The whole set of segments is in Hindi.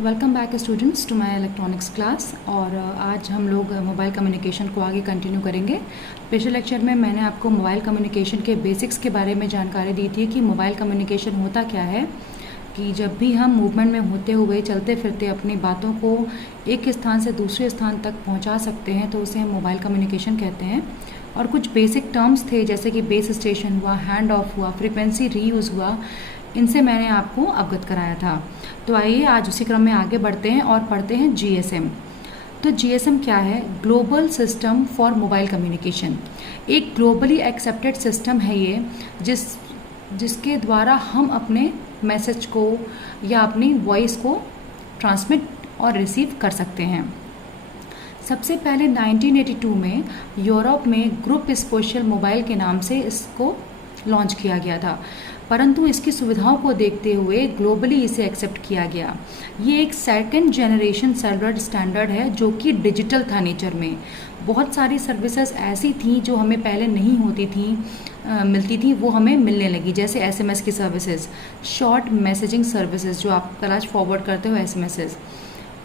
Welcome back students to my electronics class. और आज हम लोग मोबाइल कम्युनिकेशन को आगे कंटिन्यू करेंगे। पिछले लेक्चर में मैंने आपको मोबाइल कम्युनिकेशन के बेसिक्स के बारे में जानकारी दी थी कि मोबाइल कम्युनिकेशन होता क्या है, कि जब भी हम मूवमेंट में होते हुए चलते फिरते अपनी बातों को एक स्थान से दूसरे स्थान तक पहुंचा सकते हैं तो उसे हम मोबाइल कम्युनिकेशन कहते हैं। और कुछ बेसिक टर्म्स थे जैसे कि बेस स्टेशन हुआ, हैंड ऑफ हुआ, फ्रीक्वेंसी रीयूज़ हुआ, इनसे मैंने आपको अवगत कराया था। तो आइए आज उसी क्रम में आगे बढ़ते हैं और पढ़ते हैं GSM। तो GSM क्या है? Global system for mobile communication. एक ग्लोबली एक्सेप्टेड सिस्टम है ये, जिसके द्वारा हम अपने मैसेज को या अपनी वॉइस को ट्रांसमिट और रिसीव कर सकते हैं। सबसे पहले 1982 में यूरोप में ग्रुप स्पेशल मोबाइल के नाम से इसको लॉन्च किया गया था, परंतु इसकी सुविधाओं को देखते हुए ग्लोबली इसे एक्सेप्ट किया गया। ये एक सेकंड जनरेशन सेलुलर स्टैंडर्ड है जो कि डिजिटल था नेचर में। बहुत सारी सर्विसेज ऐसी थी जो हमें पहले नहीं होती थी, मिलती थी, वो हमें मिलने लगी, जैसे SMS की सर्विसेज, शॉर्ट मैसेजिंग सर्विसेज जो आप कल आज फॉरवर्ड करते हो SMSs,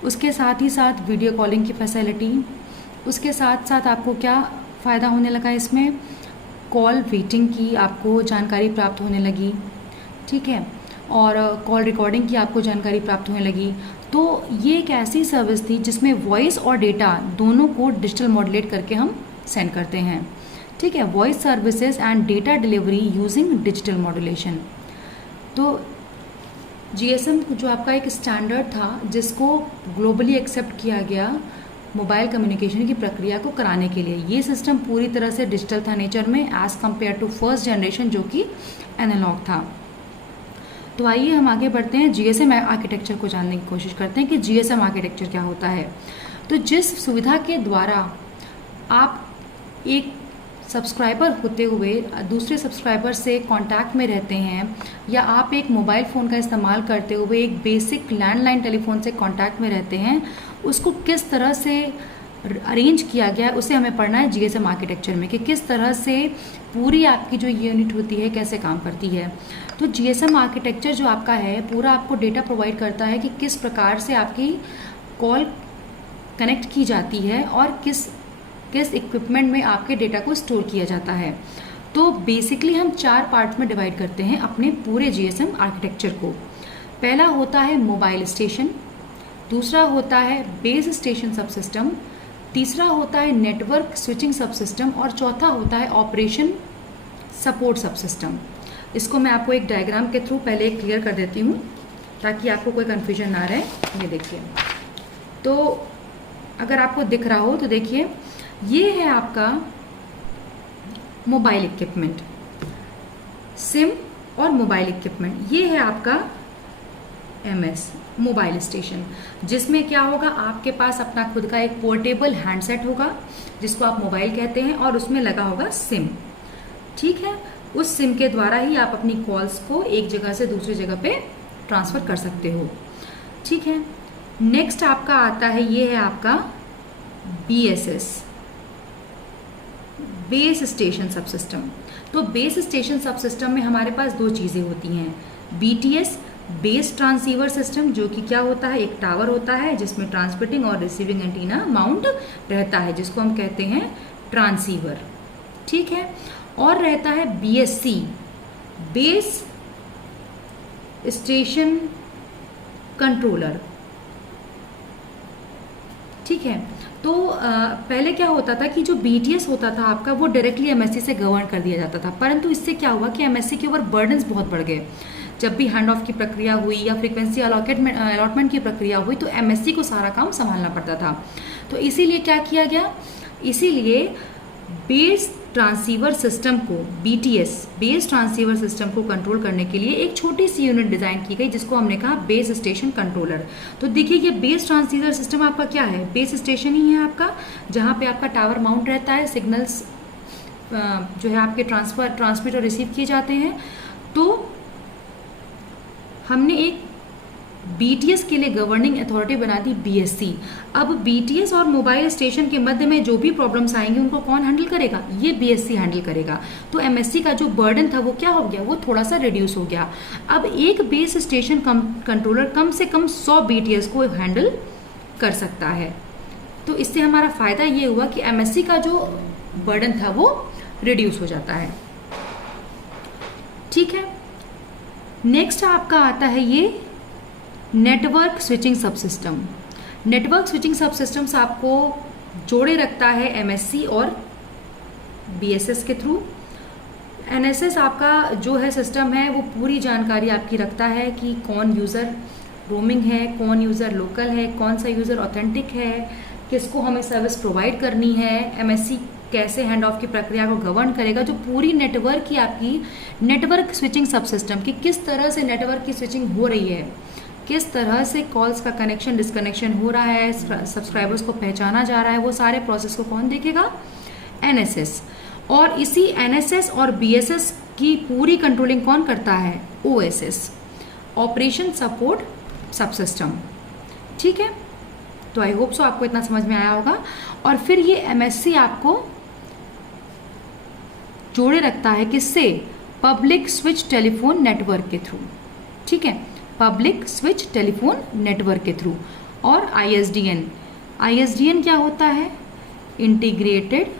उसके साथ ही साथ वीडियो कॉलिंग की फैसिलिटी। उसके साथ साथ आपको क्या फ़ायदा होने लगा इसमें? कॉल वेटिंग की आपको जानकारी प्राप्त होने लगी, ठीक है, और कॉल रिकॉर्डिंग की आपको जानकारी प्राप्त होने लगी। तो ये एक ऐसी सर्विस थी जिसमें वॉइस और डेटा दोनों को डिजिटल मॉड्यूलेट करके हम सेंड करते हैं, ठीक है, voice services and data delivery using digital modulation. तो GSM जो आपका एक स्टैंडर्ड था जिसको ग्लोबली एक्सेप्ट किया गया मोबाइल कम्युनिकेशन की प्रक्रिया को कराने के लिए। ये सिस्टम पूरी तरह से डिजिटल था नेचर में as compare to first generation जो कि एनालॉग था। तो आइए हम आगे बढ़ते हैं, GSM आर्किटेक्चर को जानने की कोशिश करते हैं कि GSM आर्किटेक्चर क्या होता है। तो जिस सुविधा के द्वारा आप एक सब्सक्राइबर होते हुए दूसरे सब्सक्राइबर से कांटेक्ट में रहते हैं, या आप एक मोबाइल फ़ोन का इस्तेमाल करते हुए एक बेसिक लैंडलाइन टेलीफोन से कांटेक्ट में रहते हैं, उसको किस तरह से अरेंज किया गया है उसे हमें पढ़ना है GSM आर्किटेक्चर में, कि किस तरह से पूरी आपकी जो यूनिट होती है कैसे काम करती है। तो GSM आर्किटेक्चर जो आपका है पूरा आपको डेटा प्रोवाइड करता है कि किस प्रकार से आपकी कॉल कनेक्ट की जाती है और किस इक्विपमेंट में आपके डेटा को स्टोर किया जाता है। तो बेसिकली हम 4 पार्ट्स में डिवाइड करते हैं अपने पूरे GSM आर्किटेक्चर को। पहला होता है मोबाइल स्टेशन, दूसरा होता है बेस स्टेशन सबसिस्टम, तीसरा होता है नेटवर्क स्विचिंग सबसिस्टम और चौथा होता है ऑपरेशन सपोर्ट सबसिस्टम। इसको मैं आपको एक डायग्राम के थ्रू पहले क्लियर कर देती हूँ ताकि आपको कोई कन्फ्यूजन ना रहे। ये देखिए, तो अगर आपको दिख रहा हो तो देखिए, ये है आपका मोबाइल इक्विपमेंट, सिम और मोबाइल इक्विपमेंट। ये है आपका MS मोबाइल स्टेशन, जिसमें क्या होगा, आपके पास अपना खुद का एक पोर्टेबल हैंडसेट होगा जिसको आप मोबाइल कहते हैं और उसमें लगा होगा सिम, ठीक है। उस सिम के द्वारा ही आप अपनी कॉल्स को एक जगह से दूसरी जगह पे ट्रांसफ़र कर सकते हो, ठीक है। नेक्स्ट आपका आता है, ये है आपका BSS बेस स्टेशन सबसिस्टम। तो बेस स्टेशन सबसिस्टम में हमारे पास 2 चीज़ें होती हैं, BTS बेस ट्रांसीवर सिस्टम, जो कि क्या होता है, एक टावर होता है जिसमें ट्रांसमिटिंग और रिसीविंग एंटीना माउंट रहता है जिसको हम कहते हैं ट्रांसीवर, ठीक है। और रहता है BSC बेस स्टेशन कंट्रोलर, ठीक है। तो पहले क्या होता था कि जो BTS होता था आपका वो डायरेक्टली MSC से गवर्न कर दिया जाता था, परंतु इससे क्या हुआ कि MSC के ऊपर बर्डन्स बहुत बढ़ गए। जब भी हैंड ऑफ की प्रक्रिया हुई या फ्रीक्वेंसी अलॉटमेंट की प्रक्रिया हुई तो MSC को सारा काम संभालना पड़ता था। तो इसीलिए क्या किया गया, इसीलिए बेस ट्रांसीवर सिस्टम को, BTS बेस ट्रांसीवर सिस्टम को कंट्रोल करने के लिए एक छोटी सी यूनिट डिज़ाइन की गई जिसको हमने कहा बेस स्टेशन कंट्रोलर। तो देखिए, ये बेस ट्रांसीवर सिस्टम आपका क्या है, बेस स्टेशन ही है आपका, जहाँ पे आपका टावर माउंट रहता है, सिग्नल्स जो है आपके ट्रांसमिट और रिसीव किए जाते हैं। तो हमने एक बीटीएस के लिए गवर्निंग अथॉरिटी बना दी बीएससी। अब बीटीएस और मोबाइल स्टेशन के मध्य में जो भी प्रॉब्लम्स आएंगे उनको कौन हैंडल करेगा? ये बीएससी हैंडल करेगा। तो एमएससी का जो बर्डन था वो क्या हो गया? वो थोड़ा सा रिड्यूस हो गया। अब एक बेस स्टेशन कंट्रोलर कम से कम 100 बीटीएस को हैंडल कर सकता है। तो इससे हमारा फायदा ये हुआ कि एमएससी का जो बर्डन था वो रिड्यूस हो जाता है। ठीक है, नेक्स्ट आपका आता है ये network switching subsystem. Network switching subsystems आपको जोड़े रखता है एमएससी और बीएसएस के थ्रू। एनएसएस आपका जो है सिस्टम है वो पूरी जानकारी आपकी रखता है कि कौन यूज़र रोमिंग है, कौन यूज़र लोकल है, कौन सा यूज़र ऑथेंटिक है, किसको हमें सर्विस प्रोवाइड करनी है, एमएससी कैसे हैंड ऑफ की प्रक्रिया को गवर्न करेगा। जो पूरी नेटवर्क की आपकी नेटवर्क स्विचिंग सबसिस्टम की किस तरह से नेटवर्क की स्विचिंग हो रही है, किस तरह से कॉल्स का कनेक्शन डिसकनेक्शन हो रहा है, सब्सक्राइबर्स को पहचाना जा रहा है, वो सारे प्रोसेस को कौन देखेगा? एनएसएस। और इसी एनएसएस और बीएसएस की पूरी कंट्रोलिंग कौन करता है? OSS, operation support subsystem. ठीक है, तो आई होप सो आपको इतना समझ में आया होगा। और फिर ये एमएससी आपको जोड़े रखता है किससे? पब्लिक स्विच टेलीफोन नेटवर्क के थ्रू। ठीक है, पब्लिक स्विच टेलीफोन नेटवर्क के थ्रू। और आईएसडीएन, आईएसडीएन क्या होता है? इंटीग्रेटेड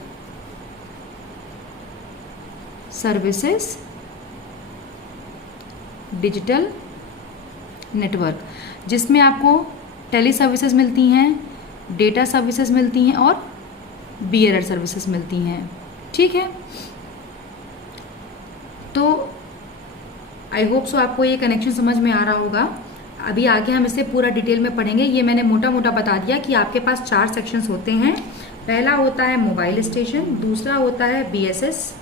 सर्विसेज डिजिटल नेटवर्क, जिसमें आपको टेली सर्विसेज मिलती हैं, डेटा सर्विसेज मिलती हैं और बीएरआर सर्विसेज मिलती हैं। ठीक है, तो आई होप सो आपको ये कनेक्शन समझ में आ रहा होगा। अभी आगे हम इसे पूरा डिटेल में पढ़ेंगे। ये मैंने मोटा मोटा बता दिया कि आपके पास 4 सेक्शंस होते हैं। पहला होता है मोबाइल स्टेशन, दूसरा होता है बीएसएस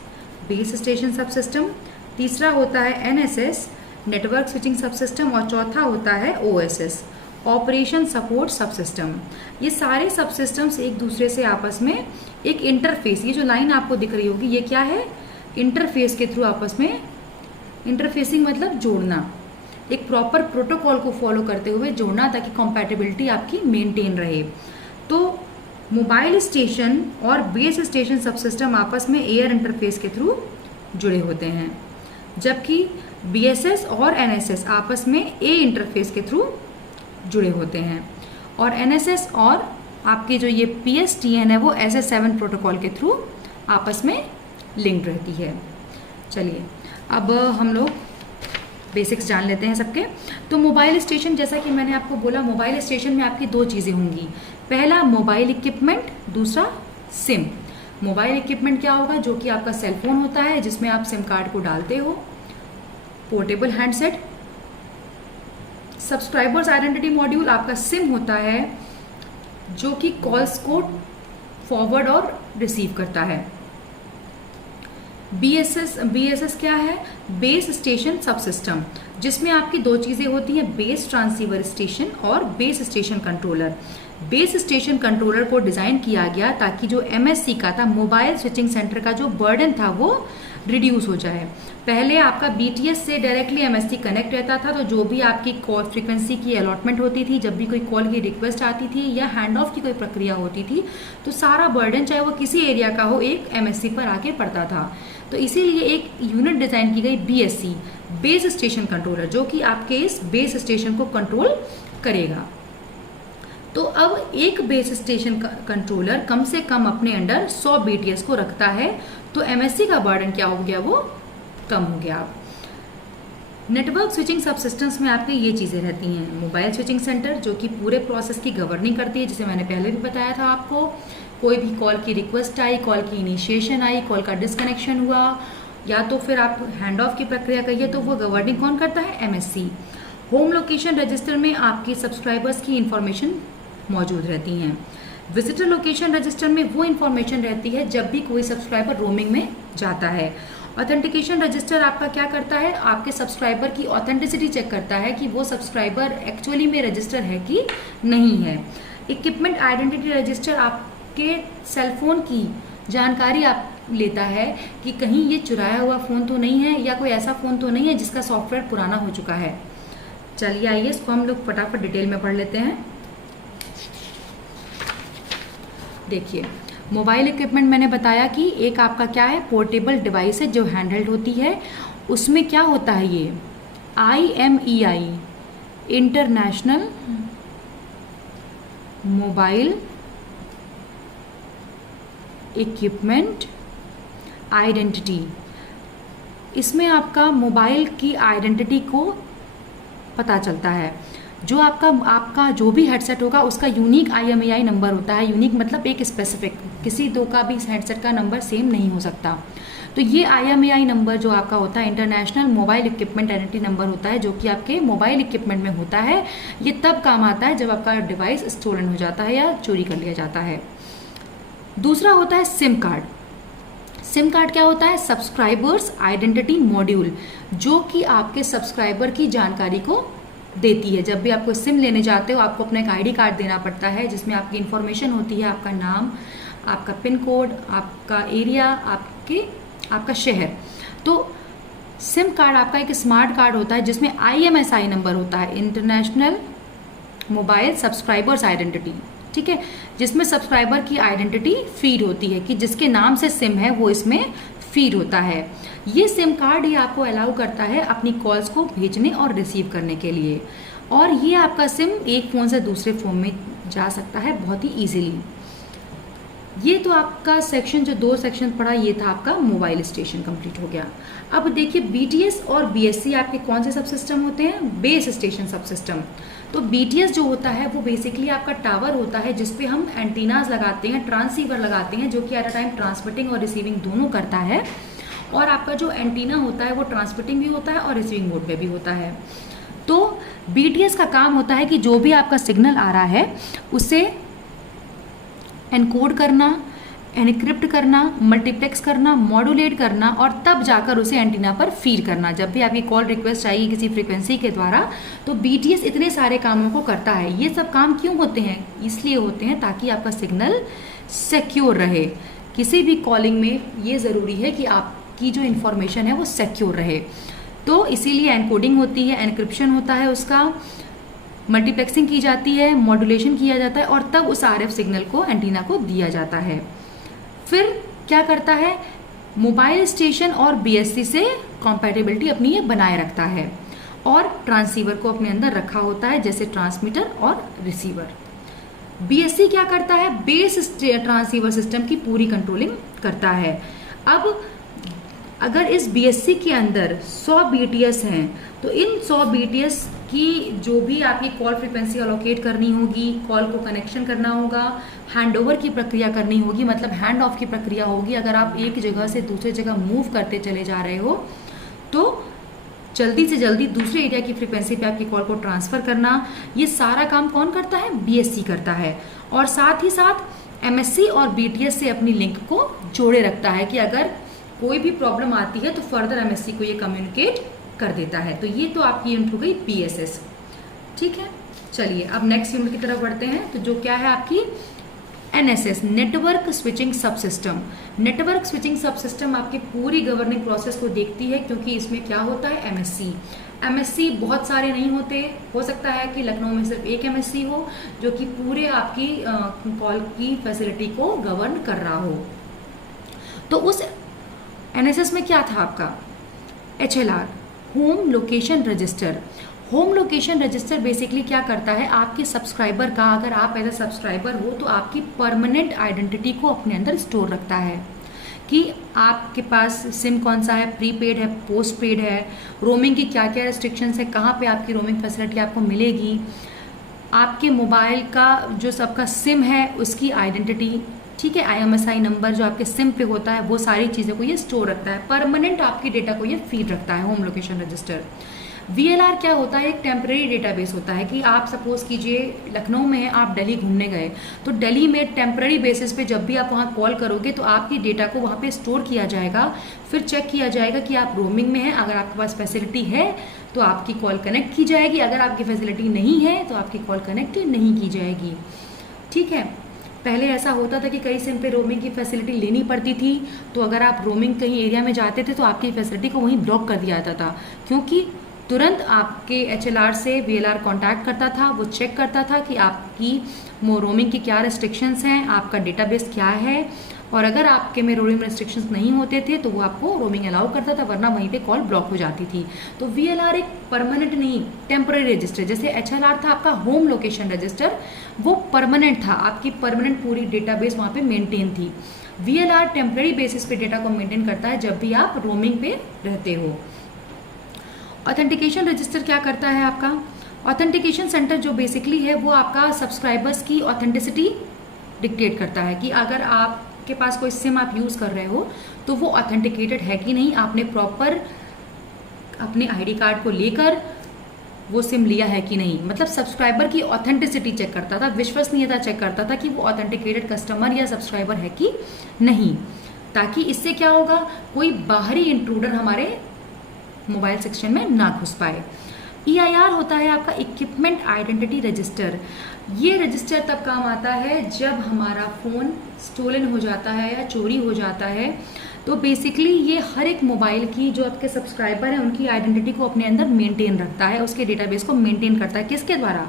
बेस स्टेशन सब सिस्टम, तीसरा होता है एनएसएस नेटवर्क स्विचिंग सब सिस्टम और चौथा होता है ओएसएस ऑपरेशन सपोर्ट सब सिस्टम। ये सारे सब सिस्टम्स एक दूसरे से आपस में एक इंटरफेस, ये जो लाइन आपको दिख रही होगी ये क्या है? इंटरफेस के थ्रू आपस में इंटरफेसिंग मतलब जोड़ना, एक प्रॉपर प्रोटोकॉल को फॉलो करते हुए जोड़ना ताकि कंपैटिबिलिटी आपकी मेंटेन रहे। तो मोबाइल स्टेशन और बेस स्टेशन सब सिस्टम आपस में एयर इंटरफेस के थ्रू जुड़े होते हैं, जबकि बीएसएस और एनएसएस आपस में ए इंटरफेस के थ्रू जुड़े होते हैं। और एनएसएस और आपके जो ये पीएसटीएन है वो SS7 प्रोटोकॉल के थ्रू आपस में लिंक्ड रहती है। चलिए अब हम लोग बेसिक्स जान लेते हैं सबके। तो मोबाइल स्टेशन, जैसा कि मैंने आपको बोला, मोबाइल स्टेशन में आपकी 2 चीज़ें होंगी। पहला मोबाइल इक्विपमेंट, दूसरा सिम। मोबाइल इक्विपमेंट क्या होगा? जो कि आपका सेल फोन होता है जिसमें आप सिम कार्ड को डालते हो, portable handset. Subscribers identity module आपका सिम होता है जो कि कॉल्स को फॉरवर्ड और रिसीव करता है। बीएसएस क्या है? बेस स्टेशन सब सिस्टम, जिसमें आपकी 2 चीज़ें होती हैं, बेस ट्रांसीवर स्टेशन और base station controller. Base station controller को डिज़ाइन किया गया ताकि जो एमएससी का था, मोबाइल स्विचिंग सेंटर का जो बर्डन था वो रिड्यूस हो जाए। पहले आपका बीटीएस से डायरेक्टली एमएससी कनेक्ट रहता था, तो जो भी आपकी कॉल फ्रीक्वेंसी की अलॉटमेंट होती थी, जब भी कोई कॉल की रिक्वेस्ट आती थी या हैंड ऑफ की कोई प्रक्रिया होती थी, तो सारा बर्डन चाहे वो किसी एरिया का हो एक एमएससी पर आके पड़ता था। तो इसीलिए एक यूनिट डिज़ाइन की गई बीएससी बेस स्टेशन कंट्रोलर, जो कि आपके इस बेस स्टेशन को कंट्रोल करेगा। तो अब एक बेस स्टेशन कंट्रोलर कम से कम अपने अंडर 100 बीटीएस को रखता है, तो एमएससी का बर्डन क्या हो गया? वो कम हो गया। नेटवर्क स्विचिंग सब सिस्टम्स में आपके ये चीज़ें रहती हैं। मोबाइल स्विचिंग सेंटर जो कि पूरे प्रोसेस की गवर्निंग करती है, जिसे मैंने पहले भी बताया था आपको। कोई भी कॉल की रिक्वेस्ट आई, कॉल की इनिशिएशन आई, कॉल का डिसकनेक्शन हुआ, या तो फिर आप हैंड ऑफ की प्रक्रिया कहिए, तो वो गवर्निंग कौन करता है? एमएससी। होम लोकेशन रजिस्टर में आपके सब्सक्राइबर्स की इंफॉर्मेशन मौजूद रहती हैं। विजिटर लोकेशन रजिस्टर में वो इंफॉर्मेशन रहती है जब भी कोई सब्सक्राइबर रोमिंग में जाता है। ऑथेंटिकेशन रजिस्टर आपका क्या करता है? आपके सब्सक्राइबर की ऑथेंटिसिटी चेक करता है कि वो सब्सक्राइबर एक्चुअली में रजिस्टर है कि नहीं है। इक्विपमेंट आइडेंटिटी रजिस्टर आपके सेलफोन की जानकारी आप लेता है कि कहीं ये चुराया हुआ फ़ोन तो नहीं है या कोई ऐसा फ़ोन तो नहीं है जिसका सॉफ्टवेयर पुराना हो चुका है। चलिए आइए इसको हम लोग फटाफट डिटेल में पढ़ लेते हैं। देखिए, मोबाइल इक्विपमेंट मैंने बताया कि एक आपका क्या है, पोर्टेबल डिवाइस है जो हैंडहेल्ड होती है। उसमें क्या होता है, ये IMEI international mobile equipment identity. इसमें आपका मोबाइल की आइडेंटिटी को पता चलता है। जो आपका जो भी हेडसेट होगा उसका यूनिक IMEI नंबर होता है। यूनिक मतलब एक स्पेसिफिक, किसी दो का भी हेडसेट का नंबर सेम नहीं हो सकता। तो ये IMEI नंबर जो आपका होता है, international mobile equipment identity number होता है, जो कि आपके मोबाइल इक्विपमेंट में होता है। ये तब काम आता है जब आपका डिवाइस स्टोलन हो जाता है या चोरी कर लिया जाता है। दूसरा होता है सिम कार्ड। सिम कार्ड क्या होता है, सब्सक्राइबर्स आइडेंटिटी मॉड्यूल, जो कि आपके सब्सक्राइबर की जानकारी को देती है। जब भी आपको सिम लेने जाते हो आपको अपना एक ID कार्ड देना पड़ता है, जिसमें आपकी इंफॉर्मेशन होती है, आपका नाम, आपका पिन कोड, आपका एरिया, आपका शहर। तो सिम कार्ड आपका एक स्मार्ट कार्ड होता है जिसमें IMSI नंबर होता है, इंटरनेशनल मोबाइल सब्सक्राइबर्स आइडेंटिटी, ठीक है, जिसमें सब्सक्राइबर की आइडेंटिटी फीड होती है कि जिसके नाम से सिम है वो इसमें फीड होता है। ये सिम कार्ड ये आपको अलाउ करता है अपनी कॉल्स को भेजने और रिसीव करने के लिए, और ये आपका सिम एक फ़ोन से दूसरे फ़ोन में जा सकता है बहुत ही इजीली। ये तो आपका सेक्शन, जो 2 सेक्शन पढ़ा, ये था आपका मोबाइल स्टेशन कंप्लीट हो गया। अब देखिए BTS और BSC आपके कौन से सब सिस्टम होते हैं, बेस स्टेशन सब सिस्टम। तो BTS जो होता है वो बेसिकली आपका टावर होता है जिसपे हम एंटीनाज लगाते हैं, ट्रांसीवर लगाते हैं, जो कि एट अ टाइम ट्रांसमिटिंग और रिसीविंग दोनों करता है। और आपका जो एंटीना होता है वो ट्रांसमिटिंग भी होता है और रिसीविंग मोड पे भी होता है। तो BTS का काम होता है कि जो भी आपका सिग्नल आ रहा है उसे एनकोड करना, एनक्रिप्ट करना, मल्टीप्लेक्स करना, मॉड्यूलेट करना, और तब जाकर उसे एंटीना पर फीड करना। जब भी आपकी कॉल रिक्वेस्ट आएगी किसी फ्रीक्वेंसी के द्वारा, तो BTS इतने सारे कामों को करता है। ये सब काम क्यों होते हैं, इसलिए होते हैं ताकि आपका सिग्नल सिक्योर रहे। किसी भी कॉलिंग में ये ज़रूरी है कि आपकी जो इन्फॉर्मेशन है वो सिक्योर रहे। तो इसीलिए एनकोडिंग होती है, एनक्रिप्शन होता है, उसका मल्टीप्लेक्सिंग की जाती है, मॉड्यूलेशन किया जाता है, और तब उस RF सिग्नल को एंटीना को दिया जाता है। फिर क्या करता है, मोबाइल स्टेशन और BSC से कॉम्पैटिबिलिटी अपनी ये बनाए रखता है, और ट्रांसीवर को अपने अंदर रखा होता है, जैसे ट्रांसमीटर और रिसीवर। BSC क्या करता है, बेस ट्रांसीवर सिस्टम की पूरी कंट्रोलिंग करता है। अब अगर इस BSC के अंदर 100 BTS हैं, तो इन 100 BTS की जो भी आपकी कॉल फ्रीक्वेंसी अलोकेट करनी होगी, कॉल को कनेक्शन करना होगा, हैंडओवर की प्रक्रिया करनी होगी, मतलब हैंड ऑफ की प्रक्रिया होगी। अगर आप एक जगह से दूसरी जगह मूव करते चले जा रहे हो तो जल्दी से जल्दी दूसरे एरिया की फ्रीक्वेंसी पे आपकी कॉल को ट्रांसफ़र करना, ये सारा काम कौन करता है, BSC करता है। और साथ ही साथ MSC और BTS से अपनी लिंक को जोड़े रखता है कि अगर कोई भी प्रॉब्लम आती है तो फर्दर MSC को ये कम्युनिकेट कर देता है। तो ये तो आपकी यूनिट हो गई PSS, ठीक है। चलिए अब नेक्स्ट यूनिट की तरफ बढ़ते हैं। तो जो क्या है आपकी NSS, नेटवर्क स्विचिंग सब सिस्टम। नेटवर्क स्विचिंग सब सिस्टम आपकी पूरी गवर्निंग प्रोसेस को देखती है, क्योंकि इसमें क्या होता है, MSC बहुत सारे नहीं होते, हो सकता है कि लखनऊ में सिर्फ एक MSC हो जो कि पूरे आपकी कॉल की फैसिलिटी को गवर्न कर रहा हो। तो उस NSS में क्या था आपका, HLR, home location register. Home location register basically क्या करता है, आपके सब्सक्राइबर का, अगर आप एज ए सब्सक्राइबर हो तो आपकी परमानेंट आइडेंटिटी को अपने अंदर स्टोर रखता है कि आपके पास सिम कौन सा है, प्रीपेड है, पोस्ट पेड है, रोमिंग की क्या क्या रिस्ट्रिक्शंस है, कहाँ पे आपकी रोमिंग फैसिलिटी आपको मिलेगी, आपके मोबाइल का जो सबका सिम है उसकी आइडेंटिटी, ठीक है, IMSI नंबर जो आपके सिम पे होता है, वो सारी चीज़ों को ये स्टोर रखता है, परमानेंट आपकी डेटा को ये फीड रखता है होम लोकेशन रजिस्टर। VLR क्या होता है, एक टेम्परेरी डेटाबेस होता है कि आप सपोज कीजिए लखनऊ में है, आप दिल्ली घूमने गए, तो दिल्ली में टेम्परेरी बेसिस पे जब भी आप वहाँ कॉल करोगे तो आपकी डेटा को वहाँ पे स्टोर किया जाएगा, फिर चेक किया जाएगा कि आप रोमिंग में हैं, अगर आपके पास फैसिलिटी है तो आपकी कॉल कनेक्ट की जाएगी, अगर आपकी फैसिलिटी नहीं है तो आपकी कॉल कनेक्ट नहीं की जाएगी, ठीक है। पहले ऐसा होता था कि कई सिम पे रोमिंग की फैसिलिटी लेनी पड़ती थी, तो अगर आप रोमिंग कहीं एरिया में जाते थे तो आपकी फैसिलिटी को वहीं ब्लॉक कर दिया जाता था, क्योंकि तुरंत आपके HLR से VLR कांटेक्ट करता था, वो चेक करता था कि आपकी रोमिंग की क्या रिस्ट्रिक्शंस हैं, आपका डेटाबेस क्या है, और अगर आपके में रोमिंग रिस्ट्रिक्शंस नहीं होते थे तो वो आपको रोमिंग अलाउ करता था, वरना वहीं पे कॉल ब्लॉक हो जाती थी। तो VLR एक परमानेंट नहीं, टेम्पररी रजिस्टर, जैसे HLR था आपका होम लोकेशन रजिस्टर, वो परमानेंट था, आपकी परमानेंट पूरी डेटाबेस वहाँ पे मेंटेन थी। VLR टेम्पररी बेसिस पे डेटा को मेंटेन करता है जब भी आप रोमिंग पे रहते हो। ऑथेंटिकेशन रजिस्टर क्या करता है आपका? ऑथेंटिकेशन सेंटर जो बेसिकली है वो आपका सब्सक्राइबर्स की ऑथेंटिसिटी डिक्टेट करता है कि अगर आपके पास कोई सिम आप यूज़ कर रहे हो तो वो ऑथेंटिकेटेड है कि नहीं, आपने प्रॉपर अपने आईडी कार्ड को लेकर वो सिम लिया है कि नहीं। मतलब सब्सक्राइबर की ऑथेंटिसिटी चेक करता था, विश्वसनीयता चेक करता था कि वो ऑथेंटिकेटेड कस्टमर या सब्सक्राइबर है कि नहीं, ताकि इससे क्या होगा, कोई बाहरी इंट्रूडर हमारे मोबाइल सेक्शन में ना घुस पाए। EIR होता है आपका इक्विपमेंट आइडेंटिटी रजिस्टर। ये रजिस्टर तब काम आता है जब हमारा फ़ोन स्टोलन हो जाता है या चोरी हो जाता है। तो बेसिकली ये हर एक मोबाइल की जो आपके सब्सक्राइबर हैं उनकी आइडेंटिटी को अपने अंदर मेंटेन रखता है, उसके डेटाबेस को मेंटेन करता है। किसके द्वारा?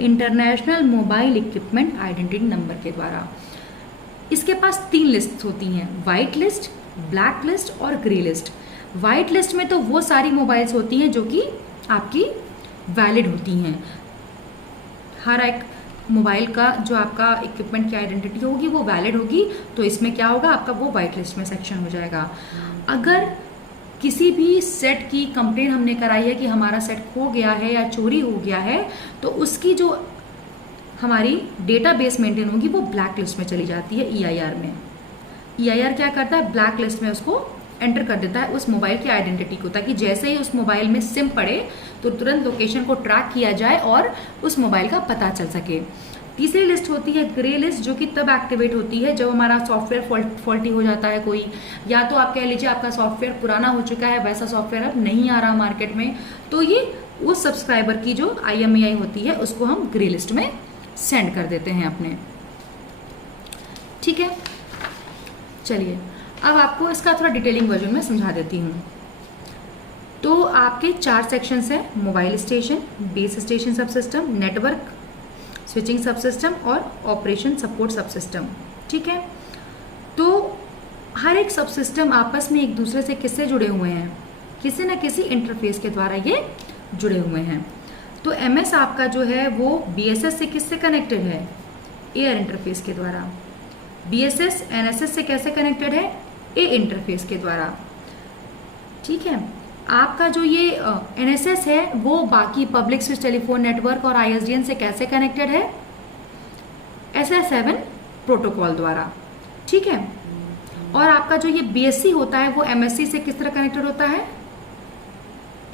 International mobile equipment identity number के द्वारा। इसके पास 3 लिस्ट होती हैं, वाइट लिस्ट, ब्लैक लिस्ट और ग्रे लिस्ट। वाइट लिस्ट में तो वो सारी मोबाइल्स होती हैं जो कि आपकी वैलिड होती हैं। हर एक मोबाइल का जो आपका इक्विपमेंट की आइडेंटिटी होगी वो वैलिड होगी, तो इसमें क्या होगा, आपका वो वाइट लिस्ट में सेक्शन हो जाएगा। अगर किसी भी सेट की कंप्लेन हमने कराई है कि हमारा सेट खो गया है या चोरी हो गया है, तो उसकी जो हमारी डेटाबेस मेंटेन होगी वो ब्लैक लिस्ट में चली जाती है EIR में। EIR क्या करता है, ब्लैक लिस्ट में उसको एंटर कर देता है उस मोबाइल की आइडेंटिटी को, ताकि जैसे ही उस मोबाइल में सिम पड़े तो तुरंत लोकेशन को ट्रैक किया जाए और उस मोबाइल का पता चल सके। तीसरी लिस्ट होती है ग्रे लिस्ट, जो कि तब एक्टिवेट होती है जब हमारा सॉफ्टवेयर फॉल्टी हो जाता है कोई, या तो आप कह लीजिए आपका सॉफ्टवेयर पुराना हो चुका है, वैसा सॉफ्टवेयर अब नहीं आ रहा मार्केट में, तो ये उस सब्सक्राइबर की जो IMEI होती है उसको हम ग्रे लिस्ट में सेंड कर देते हैं अपने। ठीक है, चलिए अब आपको इसका थोड़ा डिटेलिंग वर्जन में समझा देती हूँ। तो आपके 4 सेक्शंस हैं, मोबाइल स्टेशन, बेस स्टेशन सब सिस्टम, नेटवर्क स्विचिंग सब सिस्टम और ऑपरेशन सपोर्ट सब सिस्टम। ठीक है, तो हर एक सब सिस्टम आपस में एक दूसरे से किससे जुड़े हुए हैं, किसी न किसी इंटरफेस के द्वारा ये जुड़े हुए हैं। तो MS आपका जो है वो BSS से किससे कनेक्टेड है, एयर इंटरफेस के द्वारा। BSS NSS से कैसे कनेक्टेड है, ए इंटरफेस के द्वारा। ठीक है, आपका जो ये NSS है वो बाकी पब्लिक स्विच टेलीफोन नेटवर्क और ISDN से कैसे कनेक्टेड है, SS7 प्रोटोकॉल द्वारा। ठीक है, और आपका जो ये BSC होता है वो MSC से किस तरह कनेक्टेड होता है,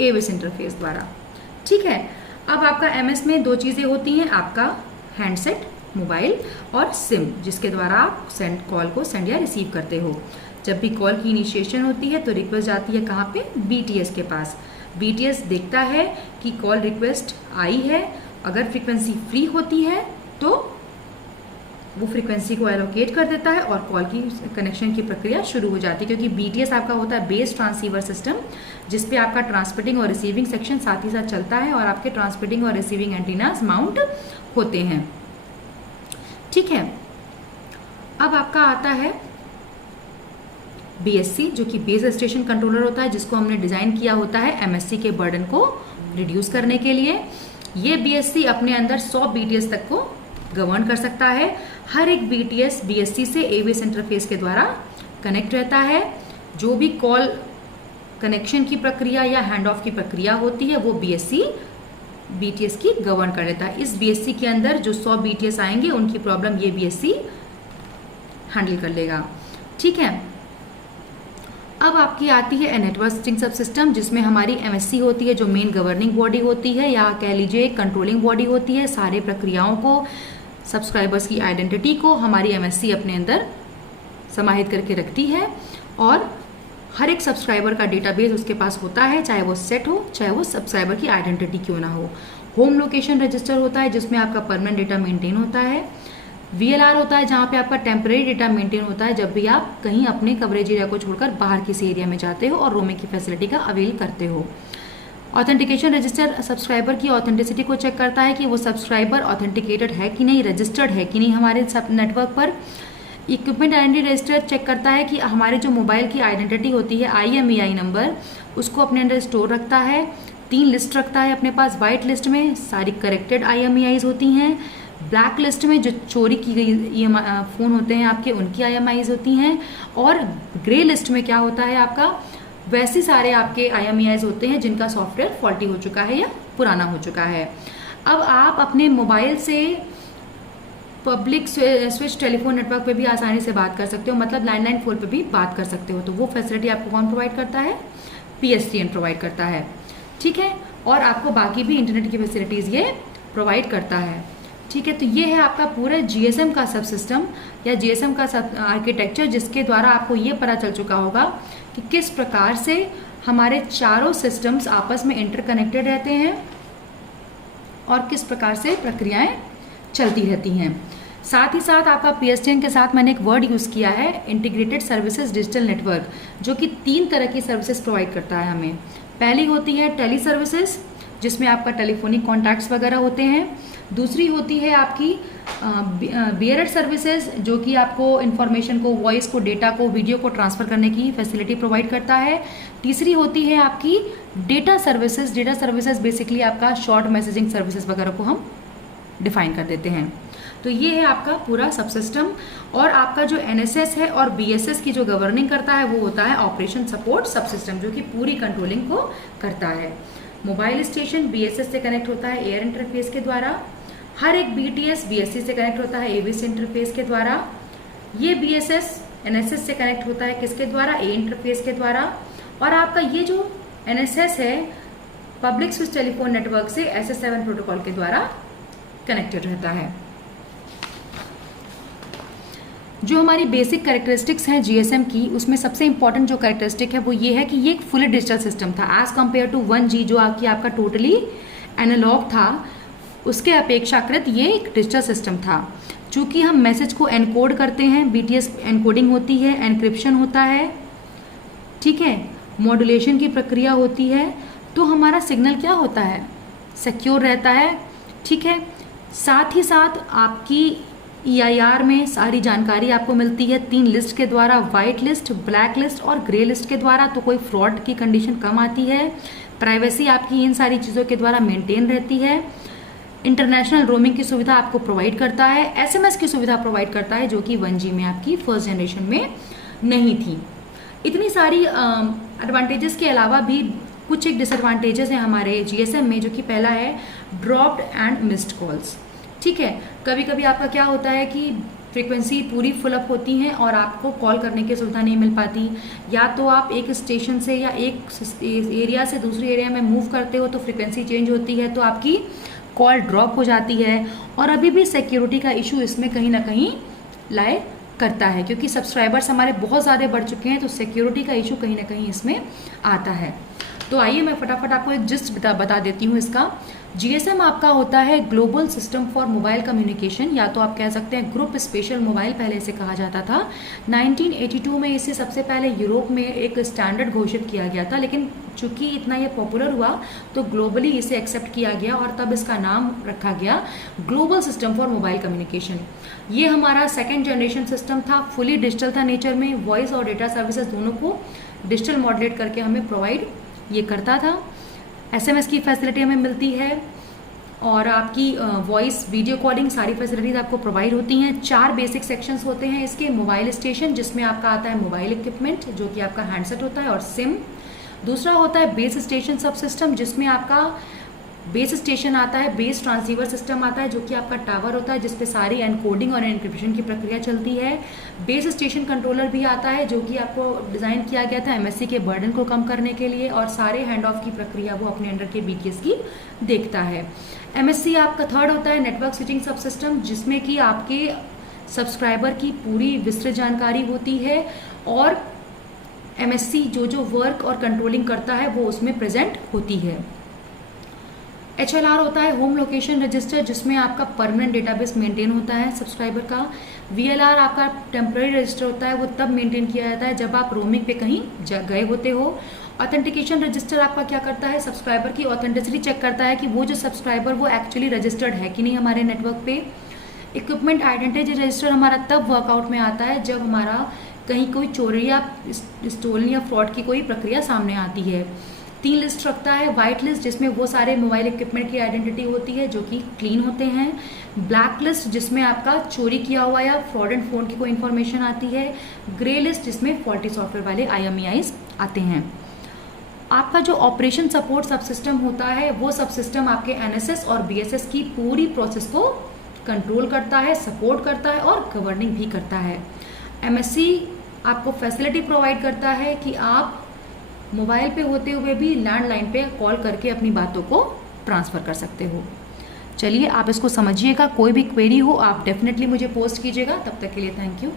AWS इंटरफेस द्वारा। ठीक है, अब आपका MS में 2 चीज़ें होती हैं, आपका हैंडसेट मोबाइल और सिम, जिसके द्वारा आप कॉल को सेंड या रिसीव करते हो। जब भी कॉल की इनिशिएशन होती है तो रिक्वेस्ट जाती है कहाँ पे, BTS के पास। BTS देखता है कि कॉल रिक्वेस्ट आई है, अगर फ्रीक्वेंसी फ्री होती है तो वो फ्रीक्वेंसी को एलोकेट कर देता है और कॉल की कनेक्शन की प्रक्रिया शुरू हो जाती है। क्योंकि BTS आपका होता है बेस ट्रांसीवर सिस्टम, जिसपे आपका ट्रांसमिटिंग और रिसीविंग सेक्शन साथ ही साथ चलता है और आपके ट्रांसमिटिंग और रिसीविंग एंटीनास माउंट होते हैं। ठीक है, अब आपका आता है BSC, जो कि बेस स्टेशन कंट्रोलर होता है, जिसको हमने डिज़ाइन किया होता है MSC के बर्डन को रिड्यूस करने के लिए। ये BSC अपने अंदर 100 BTS तक को गवर्न कर सकता है। हर एक BTS BSC से AWS इंटरफेस के द्वारा कनेक्ट रहता है। जो भी कॉल कनेक्शन की प्रक्रिया या हैंड ऑफ की प्रक्रिया होती है वो BTS की गवर्न कर लेता है। इस BSC के अंदर जो 100 BTS आएंगे उनकी प्रॉब्लम ये BSC हैंडल कर लेगा। ठीक है, अब आपकी आती है नेटवर्क स्विचिंग सब सिस्टम, जिसमें हमारी MSC होती है जो मेन गवर्निंग बॉडी होती है, या कह लीजिए कंट्रोलिंग बॉडी होती है। सारे प्रक्रियाओं को, सब्सक्राइबर्स की आइडेंटिटी को हमारी MSC अपने अंदर समाहित करके रखती है, और हर एक सब्सक्राइबर का डेटाबेस उसके पास होता है, चाहे वो सेट हो, चाहे वो सब्सक्राइबर की आइडेंटिटी क्यों ना हो। होम लोकेशन रजिस्टर होता है जिसमें आपका परमानेंट डेटा मेंटेन होता है। VLR होता है जहाँ पे आपका टेम्परेरी डेटा मेंटेन होता है जब भी आप कहीं अपने कवरेज एरिया को छोड़कर बाहर किसी एरिया में जाते हो और रोमिंग की फैसिलिटी का अवेल करते हो। ऑथेंटिकेशन रजिस्टर सब्सक्राइबर की ऑथेंटिसिटी को चेक करता है कि वो सब्सक्राइबर ऑथेंटिकेटेड है कि नहीं, रजिस्टर्ड है कि नहीं हमारे सब नेटवर्क पर। इक्विपमेंट आइडेंटिटी रजिस्टर चेक करता है कि हमारे जो मोबाइल की आइडेंटिटी होती है IMEI नंबर, उसको अपने अंदर स्टोर रखता है। 3 लिस्ट रखता है अपने पास। वाइट लिस्ट में सारी करेक्टेड IMEIs होती हैं। ब्लैक लिस्ट में जो चोरी की गई फ़ोन होते हैं आपके, उनकी IMEIs होती हैं। और ग्रे लिस्ट में क्या होता है आपका, वैसे सारे आपके IMEIs होते हैं जिनका सॉफ्टवेयर फॉल्टी हो चुका है या पुराना हो चुका है। अब आप अपने मोबाइल से पब्लिक स्विच टेलीफोन नेटवर्क पे भी आसानी से बात कर सकते हो, मतलब लैंडलाइन फोन पे भी बात कर सकते हो। तो वो फैसिलिटी आपको कौन प्रोवाइड करता है? PSTN प्रोवाइड करता है, ठीक है। और आपको बाकी भी इंटरनेट की फैसिलिटीज़ ये प्रोवाइड करता है, ठीक है। तो ये है आपका पूरा GSM का सब सिस्टम या GSM का सब आर्किटेक्चर, जिसके द्वारा आपको ये पता चल चुका होगा कि किस प्रकार से हमारे चारों सिस्टम्स आपस में इंटरकनेक्टेड रहते हैं और किस प्रकार से प्रक्रियाएं चलती रहती हैं। साथ ही साथ आपका PSTN के साथ मैंने एक वर्ड यूज़ किया है, इंटीग्रेटेड सर्विसेज डिजिटल नेटवर्क, जो कि 3 तरह की सर्विसेज प्रोवाइड करता है हमें। पहली होती है टेली सर्विसेज, जिसमें आपका टेलीफोनिक कॉन्टैक्ट्स वगैरह होते हैं। दूसरी होती है आपकी बियरड सर्विसेज, जो कि आपको इन्फॉर्मेशन को, वॉइस को, डेटा को, वीडियो को ट्रांसफ़र करने की फैसिलिटी प्रोवाइड करता है। तीसरी होती है आपकी data services. Data services basically आपका शॉर्ट मैसेजिंग सर्विसेज वगैरह को हम डिफाइन कर देते हैं। तो ये है आपका पूरा सब सिस्टम। और आपका जो NSS है और BSS की जो गवर्निंग करता है वो होता है ऑपरेशन सपोर्ट सब सिस्टम, जो कि पूरी कंट्रोलिंग को करता है। मोबाइल स्टेशन BSS से कनेक्ट होता है एयर इंटरफेस के द्वारा। हर एक BTS BSC से कनेक्ट होता है AVC इंटरफेस के द्वारा। ये BSS NSS से कनेक्ट होता है किसके द्वारा? A इंटरफेस के द्वारा। और आपका ये जो NSS है पब्लिक स्विच टेलीफोन नेटवर्क से SS7 प्रोटोकॉल के द्वारा कनेक्टेड रहता है। जो हमारी बेसिक कैरेक्टरिस्टिक्स हैं GSM की, उसमें सबसे इंपॉर्टेंट जो कैरेक्टरिस्टिक है वो ये है कि ये एक फुली डिजिटल सिस्टम था एज कम्पेयर टू 1G, जो आपका टोटली एनालॉग था। उसके अपेक्षाकृत ये एक डिजिटल सिस्टम था। चूँकि हम मैसेज को एनकोड करते हैं, BTS एनकोडिंग होती है, एनक्रिप्शन होता है, ठीक है, मॉड्यूलेशन की प्रक्रिया होती है, तो हमारा सिग्नल क्या होता है? सिक्योर रहता है, ठीक है। साथ ही साथ आपकी EIR में सारी जानकारी आपको मिलती है 3 लिस्ट के द्वारा, वाइट लिस्ट, ब्लैक लिस्ट और ग्रे लिस्ट के द्वारा। तो कोई फ्रॉड की कंडीशन कम आती है। प्राइवेसी आपकी इन सारी चीज़ों के द्वारा मेंटेन रहती है। इंटरनेशनल रोमिंग की सुविधा आपको प्रोवाइड करता है। SMS की सुविधा प्रोवाइड करता है, जो कि 1G में आपकी फर्स्ट जनरेशन में नहीं थी। इतनी सारी एडवांटेजेस के अलावा भी कुछ एक डिसएडवांटेजेस हैं हमारे GSM में, जो कि पहला है ड्रॉप्ड एंड मिस्ड कॉल्स, ठीक है। कभी कभी आपका क्या होता है कि फ्रीक्वेंसी पूरी फुल अप होती हैं और आपको कॉल करने की सुविधा नहीं मिल पाती, या तो आप एक स्टेशन से या एक एरिया से दूसरे एरिया में मूव करते हो तो फ्रीक्वेंसी चेंज होती है, तो आपकी कॉल ड्रॉप हो जाती है। और अभी भी सिक्योरिटी का इशू इसमें कहीं ना कहीं लाए करता है, क्योंकि सब्सक्राइबर्स हमारे बहुत ज़्यादा बढ़ चुके हैं, तो सिक्योरिटी का इशू कहीं ना कहीं इसमें आता है। तो आइए मैं फटाफट आपको एक जिस्ट बता देती हूँ इसका। GSM आपका होता है global system for mobile communication, या तो आप कह सकते हैं ग्रुप स्पेशल मोबाइल पहले इसे कहा जाता था। 1982 में इसे सबसे पहले यूरोप में एक स्टैंडर्ड घोषित किया गया था, लेकिन चूंकि इतना ये पॉपुलर हुआ तो ग्लोबली इसे एक्सेप्ट किया गया और तब इसका नाम रखा गया global system for mobile communication. ये हमारा सेकेंड जनरेशन सिस्टम था, फुली डिजिटल था नेचर में, वॉइस और डेटा सर्विसेज दोनों को डिजिटल मॉडरेट करके हमें प्रोवाइड ये करता था। SMS की फैसिलिटी हमें मिलती है और आपकी वॉइस वीडियो कॉलिंग सारी फैसिलिटीज आपको प्रोवाइड होती हैं। 4 बेसिक सेक्शंस होते हैं इसके। मोबाइल स्टेशन, जिसमें आपका आता है मोबाइल इक्विपमेंट, जो कि आपका हैंडसेट होता है, और सिम। दूसरा होता है बेस स्टेशन सब सिस्टम, जिसमें आपका बेस स्टेशन आता है, बेस ट्रांसीवर सिस्टम आता है, जो कि आपका टावर होता है जिसपे सारी एनकोडिंग और एनक्रिप्शन की प्रक्रिया चलती है। बेस स्टेशन कंट्रोलर भी आता है, जो कि आपको डिज़ाइन किया गया था MSC के बर्डन को कम करने के लिए, और सारे हैंड ऑफ की प्रक्रिया वो अपने अंडर के BTS की देखता है। MSC आपका थर्ड होता है नेटवर्क स्विचिंग सब सिस्टम, जिसमें कि आपके सब्सक्राइबर की पूरी विस्तृत जानकारी होती है और MSC जो वर्क और कंट्रोलिंग करता है वो उसमें प्रेजेंट होती है। HLR होता है होम लोकेशन रजिस्टर, जिसमें आपका परमानेंट डेटाबेस मेंटेन होता है सब्सक्राइबर का। VLR आपका टेम्पररी रजिस्टर होता है, वो तब मेंटेन किया जाता है जब आप रोमिंग पे कहीं गए होते हो। ऑथेंटिकेशन रजिस्टर आपका क्या करता है, सब्सक्राइबर की ऑथेंटिसिटी चेक करता है कि वो जो सब्सक्राइबर वो एक्चुअली रजिस्टर्ड है कि नहीं हमारे नेटवर्क पे। इक्विपमेंट आइडेंटिटी रजिस्टर हमारा तब वर्कआउट में आता है जब हमारा कहीं कोई चोरी या स्टोलन या फ्रॉड की कोई प्रक्रिया सामने आती है। 3 लिस्ट रखता है, व्हाइट लिस्ट जिसमें वो सारे मोबाइल इक्विपमेंट की आइडेंटिटी होती है जो कि क्लीन होते हैं, ब्लैक लिस्ट जिसमें आपका चोरी किया हुआ या फ्रॉड एंड फोन की कोई इन्फॉर्मेशन आती है, ग्रे लिस्ट जिसमें फॉल्टी सॉफ्टवेयर वाले IMEIs आते हैं। आपका जो ऑपरेशन सपोर्ट सब सिस्टम होता है वो सब सिस्टम आपके NSS और BSS की पूरी प्रोसेस को कंट्रोल करता है, सपोर्ट करता है और गवर्निंग भी करता है। MSC आपको फैसिलिटी प्रोवाइड करता है कि आप मोबाइल पे होते हुए भी लैंडलाइन पे कॉल करके अपनी बातों को ट्रांसफ़र कर सकते हो। चलिए आप इसको समझिएगा, कोई भी क्वेरी हो आप डेफिनेटली मुझे पोस्ट कीजिएगा। तब तक के लिए थैंक यू।